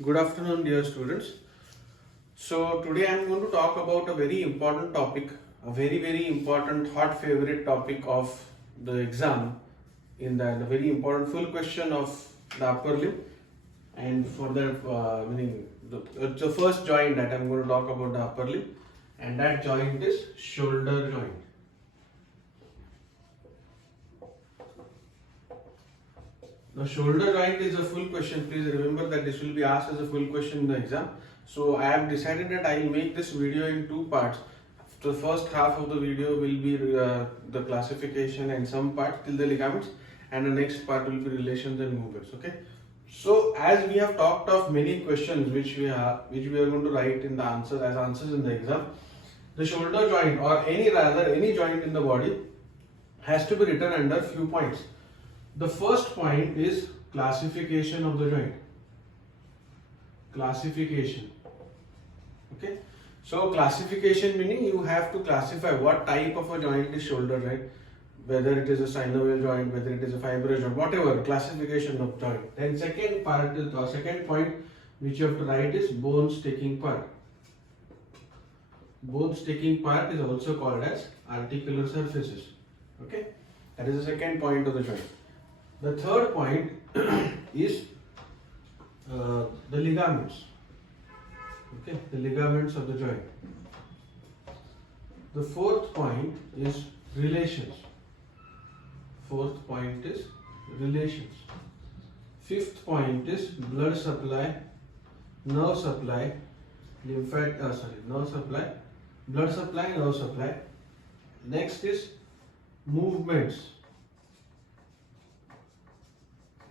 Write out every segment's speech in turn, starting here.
Good afternoon, dear students. So, today I am going to talk about a very important topic, a very important hot favorite topic of the exam, in that the very important full question of the upper limb. And for that, meaning the first joint that I am going to talk about the upper limb, and that joint is shoulder joint. The shoulder joint is a full question. Please remember that this will be asked as a full question in the exam. So I have decided that I will make this video in two parts. The first half of the video will be the classification and some part till the ligaments, and the next part will be relations and movements. Okay. So as we have talked of many questions which we are going to write in the answers as answers in the exam, the shoulder joint or any joint in the body has to be written under few points. The first point is classification of the joint. Classification. Okay. So classification meaning you have to classify what type of a joint is shoulder joint, whether it is a synovial joint, whether it is a fibrous joint, whatever classification of joint. Then second point which you have to write is bones taking part. Bones taking part is also called as articular surfaces. Okay. That is the second point of the joint. The third point is the ligaments. Okay, the ligaments of the joint. The fourth point is relations. Fourth point is relations. Fifth point is blood supply, nerve supply, nerve supply, blood supply, nerve supply. Next is movements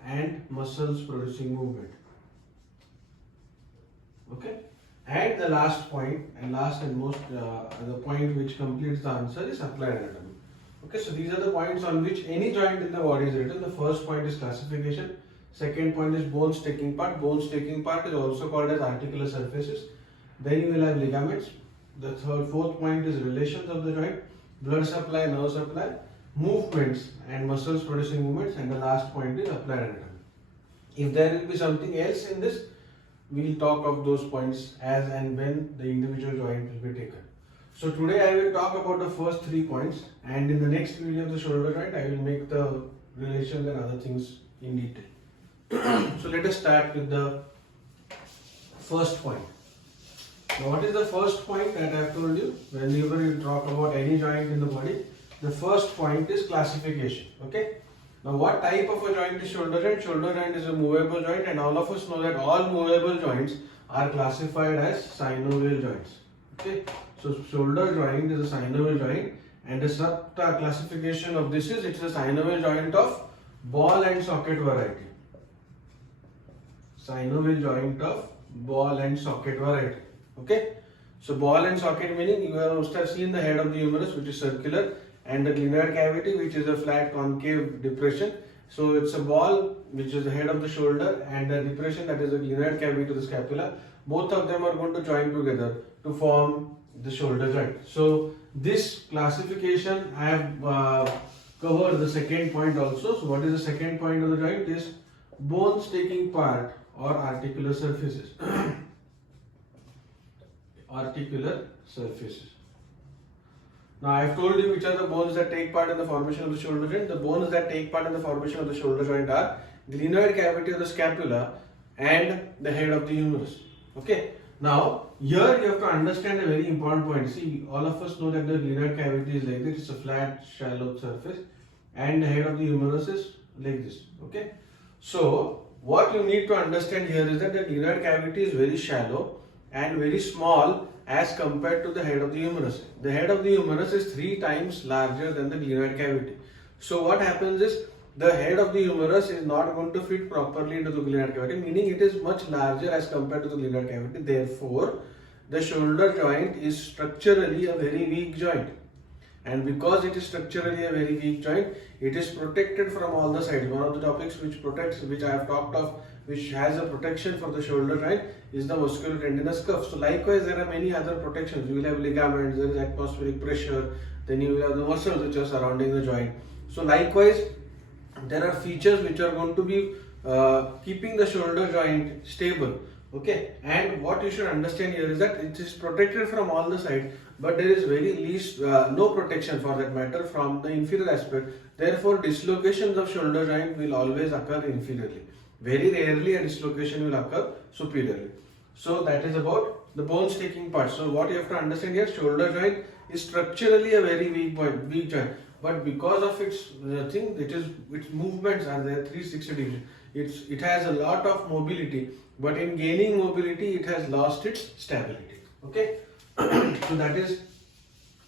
and muscles producing movement. Okay, and the last point and most the point which completes the answer is applied anatomy. Okay, so these are the points on which any joint in the body is written. The first point is classification. Second point is bones taking part. Bones taking part is also called as articular surfaces. Then you will have ligaments. The fourth point is relations of the joint, blood supply, nerve supply, movements and muscles producing movements, and the last point is applied anatomy. If there will be something else in this, we will talk of those points as and when the individual joint will be taken. So today I will talk about the first 3 points, and in the next video of the shoulder joint I will make the relations and other things in detail. So let us start with the first point. Now what is the first point that I have told you? Whenever you talk about any joint in the body, the first point is classification. Okay. Now what type of a joint is shoulder joint? Shoulder joint is a movable joint, and all of us know that all movable joints are classified as synovial joints. Okay. So shoulder joint is a synovial joint, and the sub classification of this is it's a synovial joint of ball and socket variety. Synovial joint of ball and socket variety. Okay. So ball and socket meaning you must have seen the head of the humerus, which is circular, and the glenoid cavity, which is a flat concave depression. So it's a ball which is the head of the shoulder, and the depression, that is the glenoid cavity to the scapula. Both of them are going to join together to form the shoulder joint. So this classification I have covered the second point also. So what is the second point of the joint? Is bones taking part or articular surfaces. Articular surfaces. Now I have told you which are the bones that take part in the formation of the shoulder joint. The bones that take part in the formation of the shoulder joint are glenoid cavity of the scapula and the head of the humerus. Okay. Now here you have to understand a very important point. See, all of us know that the glenoid cavity is like this. It's a flat, shallow surface, and the head of the humerus is like this. Okay. So what you need to understand here is that the glenoid cavity is very shallow and very small as compared to the head of the humerus. The head of the humerus is 3 times larger than the glenoid cavity. So what happens is the head of the humerus is not going to fit properly into the glenoid cavity, meaning it is much larger as compared to the glenoid cavity. Therefore, the shoulder joint is structurally a very weak joint. And because it is structurally a very weak joint, it is protected from all the sides. One of the topics which I have talked of, which has a protection for the shoulder joint, is the musculotendinous cuff. So likewise, there are many other protections. You will have ligaments, there is atmospheric pressure, then you will have the muscles which are surrounding the joint. So likewise, there are features which are going to be keeping the shoulder joint stable. Okay, and what you should understand here is that it is protected from all the sides, but there is very least no protection for that matter from the inferior aspect. Therefore, dislocations of shoulder joint will always occur inferiorly. Very rarely a dislocation will occur superiorly. So that is about the bone taking part. So what you have to understand here, shoulder joint is structurally a very weak joint, but because of its its movements are there 360 degrees. It has a lot of mobility, but in gaining mobility it has lost its stability. Okay, so that is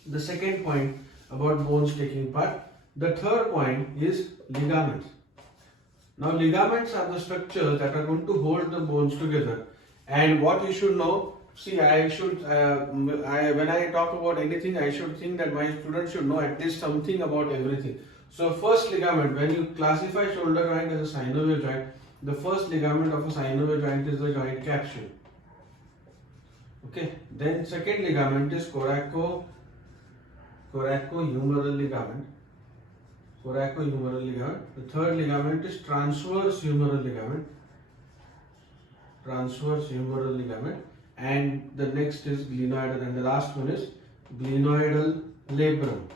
the second point about bones taking part. The third point is ligaments. Now ligaments are the structures that are going to hold the bones together, and what you should know. See, when I talk about anything, I should think that my students should know at least something about everything. So first ligament, when you classify shoulder joint as a synovial joint, the first ligament of a synovial joint is the joint capsule. Okay. Then second ligament is coracohumeral ligament. Coracohumeral ligament. The third ligament is transverse humeral ligament. And the next is glenoidal, and the last one is glenoidal labrum.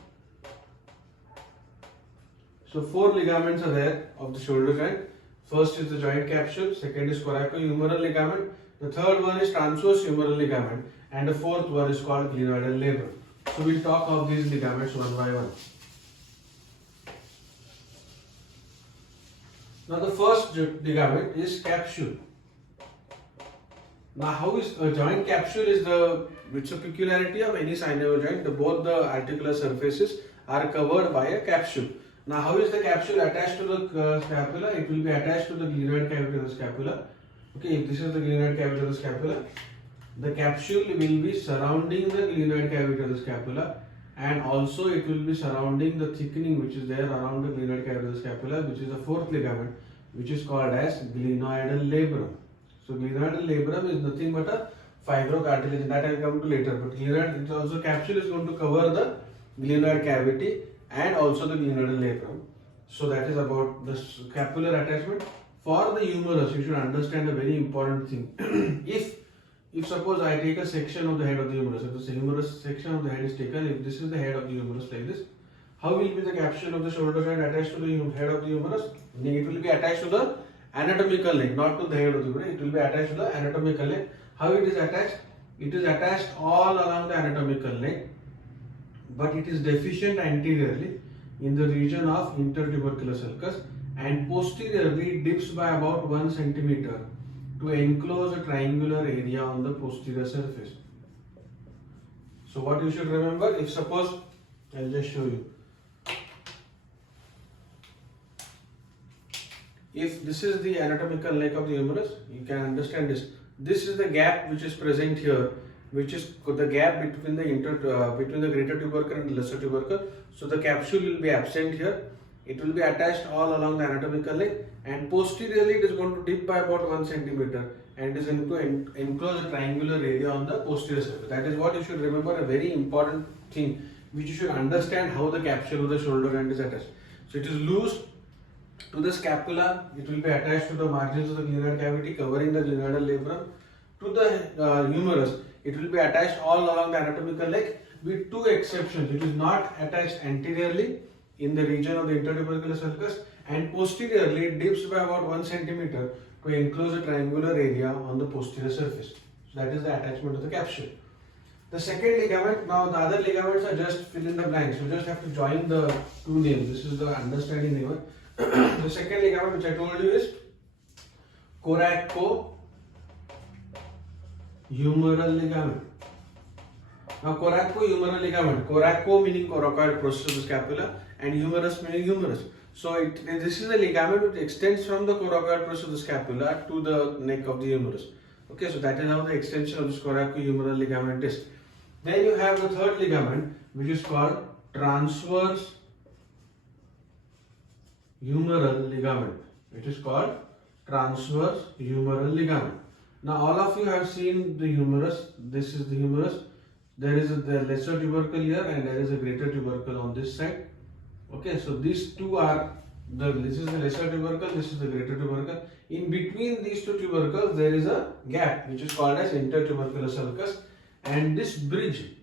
So four ligaments are there of the shoulder joint. First is the joint capsule, second is coracohumeral ligament, the third one is transverse humeral ligament, and the fourth one is called glenoidal labrum. So we'll talk of these ligaments one by one. Now the first ligament is capsule. Now, how is a joint capsule is it's a peculiarity of any synovial joint. Both the articular surfaces are covered by a capsule. Now, how is the capsule attached to the scapula? It will be attached to the glenoid cavity of the scapula. Okay, if this is the glenoid cavity of the scapula, the capsule will be surrounding the glenoid cavity of the scapula, and also it will be surrounding the thickening which is there around the glenoid cavity of the scapula, which is the fourth ligament, which is called as glenoidal labrum. So glenoidal labrum is nothing but a fibrocartilage, that I will come to later. But glenoid, also capsule is going to cover the glenoid cavity and also the glenoidal labrum. So that is about the scapular attachment. For the humerus, you should understand a very important thing. If suppose I take a section of the head of the humerus, if the humerus section of the head is taken, if this is the head of the humerus like this, how will be the capsule of the shoulder joint attached to the head of the humerus? It will be attached to the anatomical leg, not to the head of the humerus. It will be attached to the anatomical leg. How it is attached? It is attached all along the anatomical leg, but it is deficient anteriorly in the region of intertubercular sulcus, and posteriorly dips by about 1 centimeter to enclose a triangular area on the posterior surface. So what you should remember, if suppose, I'll just show you. If this is the anatomical leg of the humerus, you can understand this. This is the gap which is present here, which is the gap between the greater tubercle and the lesser tubercle. So the capsule will be absent here. It will be attached all along the anatomical leg, and posteriorly it is going to dip by about 1 centimeter, and it is going to enclose a triangular area on the posterior surface. That is what you should remember, a very important thing which you should understand, how the capsule of the shoulder joint is attached. So it is loose to the scapula, it will be attached to the margins of the glenoid cavity covering the glenoidal labrum. To the humerus, it will be attached all along the anatomical leg with two exceptions. It is not attached anteriorly in the region of the intertubercular sulcus, and posteriorly it dips by about 1 centimeter to enclose a triangular area on the posterior surface. So that is the attachment of the capsule. The second ligament, now the other ligaments are just fill in the blanks. You just have to join the two names. This is the understanding name. The second ligament which I told you is coracohumeral ligament. Now coracohumeral ligament, coraco meaning coracoid process of the scapula and humerus meaning humerus. So this is a ligament which extends from the coracoid process of the scapula to the neck of the humerus. Okay, so that is how the extension of this coracohumeral ligament is. Then you have the third ligament which is called transverse humeral ligament. It is called transverse humeral ligament. Now all of you have seen the humerus. This is the humerus. There is the lesser tubercle here and there is a greater tubercle on this side. Okay, so these two are This is the lesser tubercle, this is the greater tubercle. In between these two tubercles, there is a gap which is called as intertubercular sulcus, and this bridge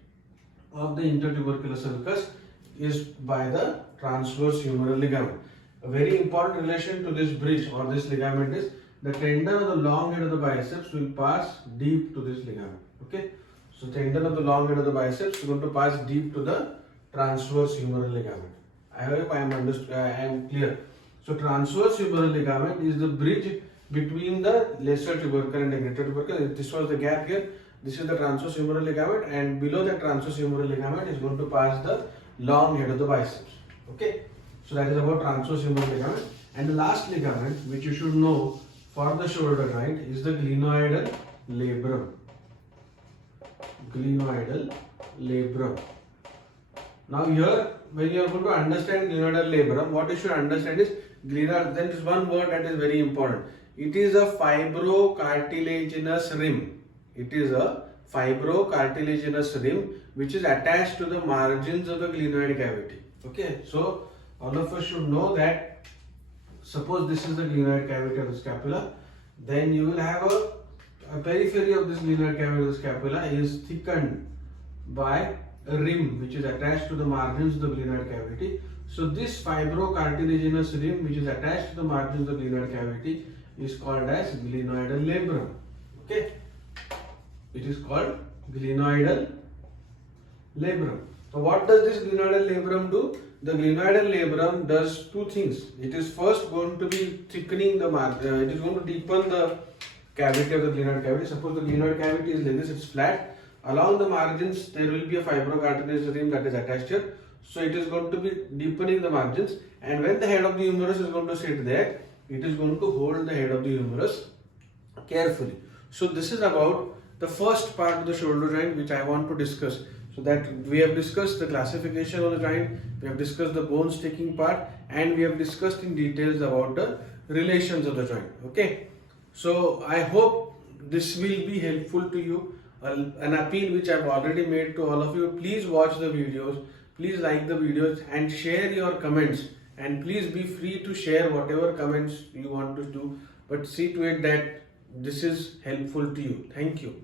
of the intertubercular sulcus is by the transverse humeral ligament. A very important relation to this bridge or this ligament is the tendon of the long head of the biceps will pass deep to this ligament. Okay, so tendon of the long head of the biceps is going to pass deep to the transverse humeral ligament. I hope I am clear. So transverse humeral ligament is the bridge between the lesser tubercle and the greater tubercle. This was the gap here. This is the transverse humeral ligament, and below the transverse humeral ligament is going to pass the long head of the biceps. Okay, so that is about transverse humeral ligament. And the last ligament which you should know for the shoulder joint is the glenoidal labrum. Glenoidal labrum. Now here, when you are going to understand glenoidal labrum, what you should understand is glenoid. There is one word that is very important. It is a fibrocartilaginous rim. It is a fibrocartilaginous rim which is attached to the margins of the glenoid cavity. Okay, so all of us should know that suppose this is the glenoid cavity of the scapula, then you will have a periphery of this glenoid cavity of the scapula is thickened by a rim which is attached to the margins of the glenoid cavity. So this fibrocartilaginous rim which is attached to the margins of the glenoid cavity is called as glenoidal labrum. Okay, it is called glenoidal labrum. So what does this glenoidal labrum do? The glenoidal labrum does two things. It is first going to be thickening the margin. It is going to deepen the cavity of the glenoid cavity. Suppose the glenoid cavity is like this, it's flat. Along the margins there will be a fibrocartilaginous rim that is attached here. So it is going to be deepening the margins, and when the head of the humerus is going to sit there, it is going to hold the head of the humerus carefully. So this is about the first part of the shoulder joint which I want to discuss. So that we have discussed the classification of the joint, we have discussed the bone sticking part, and we have discussed in details about the relations of the joint. Okay, so I hope this will be helpful to you. An appeal which I have already made to all of you: please watch the videos, please like the videos and share your comments, and please be free to share whatever comments you want to do, but see to it that this is helpful to you. Thank you.